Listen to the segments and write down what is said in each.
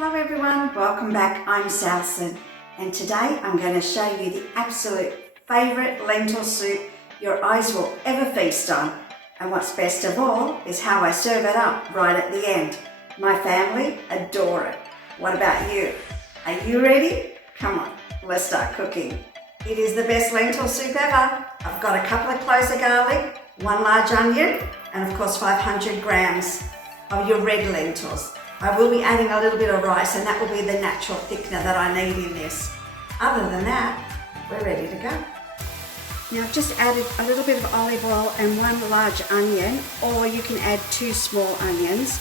Hello everyone, welcome back. I'm Sowson and today I'm going to show you the absolute favourite lentil soup your eyes will ever feast on. And what's best of all is how I serve it up right at the end. My family adore it. What about you? Are you ready? Come on, let's start cooking. It is the best lentil soup ever. I've got a couple of cloves of garlic, 1 large onion and of course 500 grams of your red lentils. I will be adding a little bit of rice and that will be the natural thickener that I need in this. Other than that, we're ready to go. Now I've just added a little bit of olive oil and 1 large onion, or you can add 2 small onions.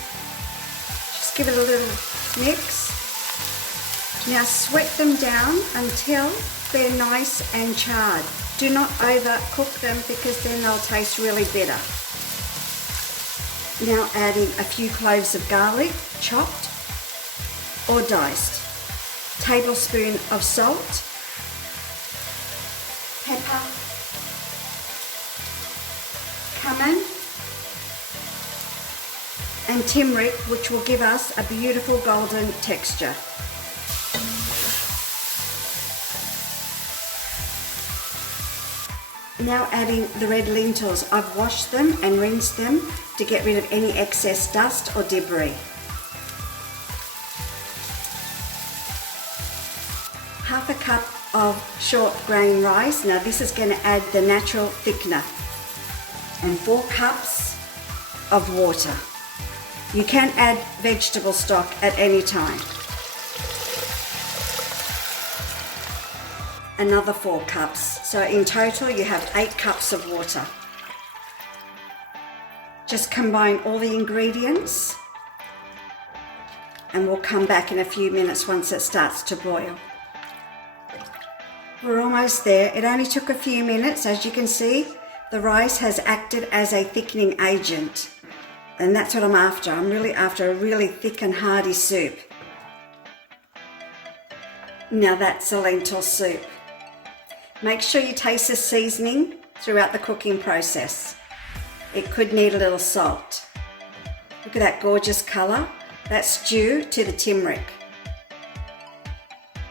Just give it a little mix. Now sweat them down until they're nice and charred. Do not overcook them because then they'll taste really bitter. Now adding a few cloves of garlic, chopped or diced, tablespoon of salt, pepper, cummin and turmeric, which will give us a beautiful golden texture. Now adding the red lentils. I've washed them and rinsed them to get rid of any excess dust or debris. Half a cup of short grain rice. Now this is going to add the natural thickener. And 4 cups of water. You can add vegetable stock at any time. Another 4 cups. So in total you have 8 cups of water. Just combine all the ingredients and we'll come back in a few minutes once it starts to boil. We're almost there. It only took a few minutes. As you can see, the rice has acted as a thickening agent. And that's what I'm after. I'm really after a really thick and hearty soup. Now that's a lentil soup. Make sure you taste the seasoning throughout the cooking process. It could need a little salt. Look at that gorgeous colour. That's due to the turmeric.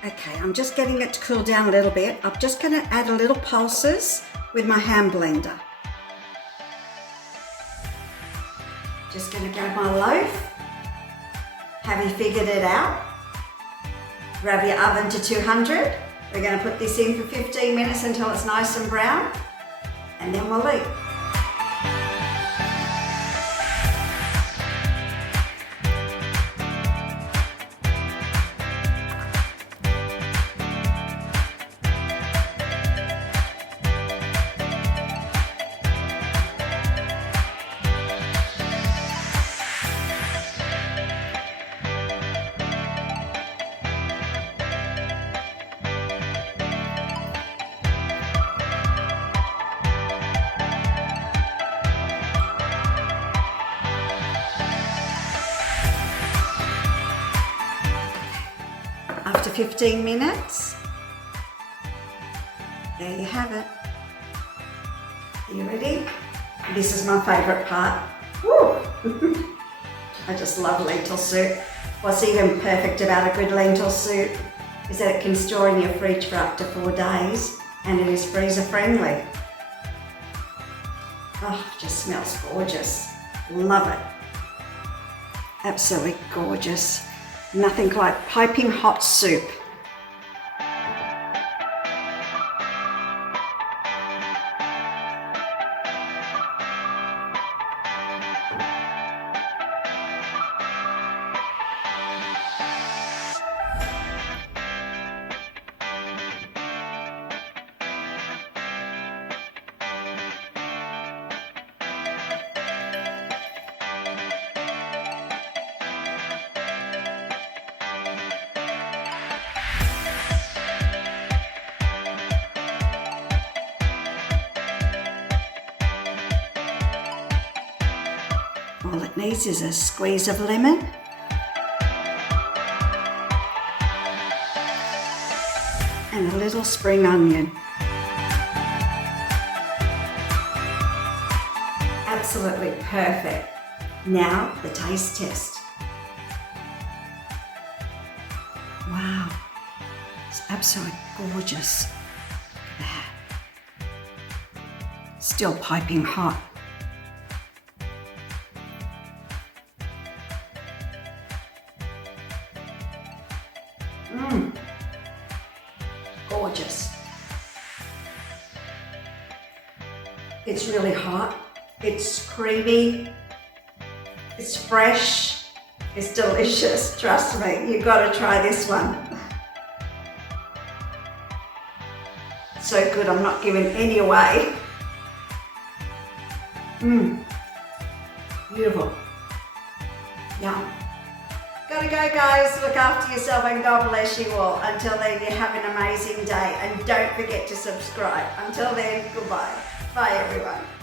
Okay, I'm just getting it to cool down a little bit. I'm just going to add a little pulses with my hand blender. Just going to grab my loaf. Have you figured it out? Grab your oven to 200. We're going to put this in for 15 minutes until it's nice and brown, and then we'll eat. After 15 minutes, there you have it. Are you ready? This is my favourite part. Woo! I just love lentil soup. What's even perfect about a good lentil soup is that it can store in your fridge for up to 4 days and it is freezer friendly. Oh, it just smells gorgeous. Love it. Absolutely gorgeous. Nothing like piping hot soup. All it needs is a squeeze of lemon and a little spring onion. Absolutely perfect. Now the taste test. Wow, it's absolutely gorgeous. Look at that. Still piping hot. Gorgeous. It's really hot, it's creamy, it's fresh, it's delicious, trust me, you've got to try this one. So good, I'm not giving any away. Beautiful. Yum. Gotta go guys, look after yourself and God bless you all. Until then, you have an amazing day and don't forget to subscribe. Until then, goodbye. Bye everyone.